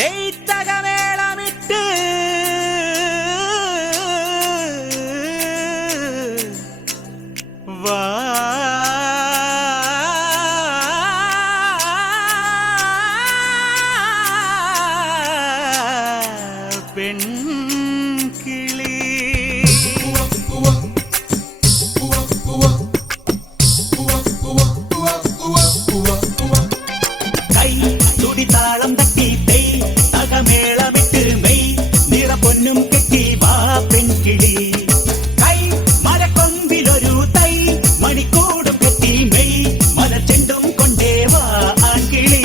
തെയ്ത്തകമേളമിട്ട് വാ പെൺകിളി കൈ തുടിതാളം തട്ടി തെയ്ത്തകമേളമിട്ട് മെയ് നിറപൊന്നും കെട്ടി വാ പെൺകിളി കൈ മരക്കൊമ്പിലൊരു തൈ മണിക്കൂടും കെട്ടി മെയ് മലച്ചെണ്ടും കൊണ്ടേ വാ ആൺകിളി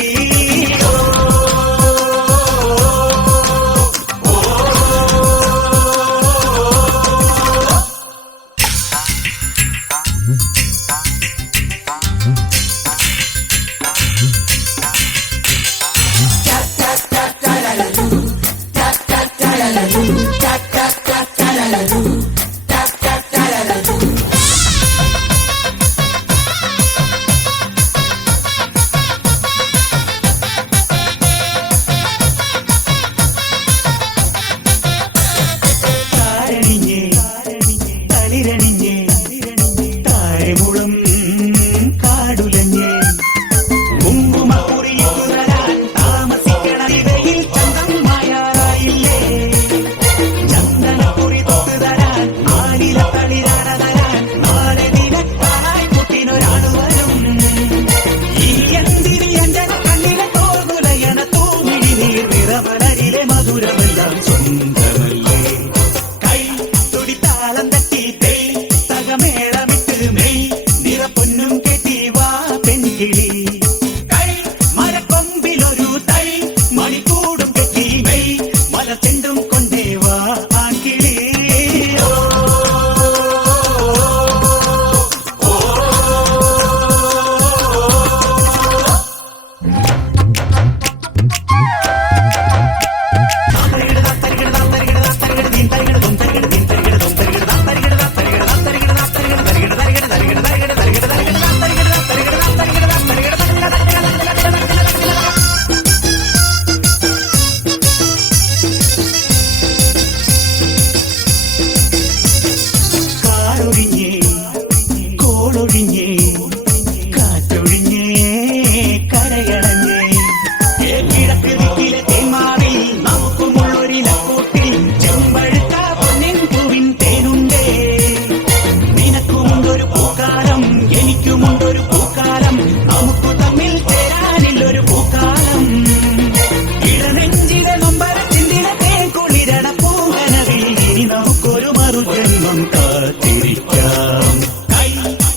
താരമുളം കാടുലഞ്ഞേ കുങ്കുമക്കുറിയുതരാൻ താമസിക്കണമിടയിൽ ചന്തമായാറായില്ലേ ചന്ദനക്കുറി തൊട്ടുതരാൻ ആലില തളിരാണ തരാൻ നാളെ നിനക്കായി കുട്ടിനൊരാണ് വരും ഈ എന്തിരി എന്റെ കണ്ണിലെ തോർമുലയന തൂമിഴി നീർ നിറമലരിലെ മധുരമെല്ലാം സ്വന്തമല്ലേ കൈ തുടിത്താളം തട്ടി തെയ്ത്തകമേളമിട്ട് മെയ് നിറപൊന്നും കെട്ടി വാ പെൺകിളി കൈ മരക്കൊമ്പിലൊരു തൈ മണിക്കൂടും കെട്ടി മെയ് മലച്ചെണ്ടും കൊണ്ടേ വാ ആൺകിളി കാറൊഴിഞ്ഞേ കോളൊഴിഞ്ഞേ കാറ്റൊഴിഞ്ഞേ കരയണഞ്ഞേ കിഴക്ക് ദിക്കിലെ തേന്മാവിൽ നമുക്കുമുള്ളൊരിലക്കൂട്ടിൽ ചെമ്പഴുത്ത പൊന്നിൻ പൂവിൻ തേനുണ്ടേ നിനക്കുമുണ്ടൊരു പൂക്കാലം എനിക്കുമുണ്ടൊരു പൂക്കാലം നമുക്ക് തമ്മിൽ ചേരാനില്ലൊരു പൂക്കാലം ഇളനെഞ്ചിലെ നൊമ്പരത്തിൻ്റെ തേൻ കുളിരണ പൂങ്കനവിൽ ഇനി നമുക്കൊരു മറുജന്മം കാത്തിരിക്കാം കൈ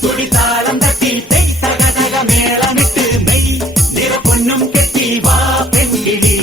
തുടിതാളം തട്ടി തെയ്ത്തകമേളമിട്ട് മെയ് നിറപൊന്നും കെട്ടി വാ പെൺകിളി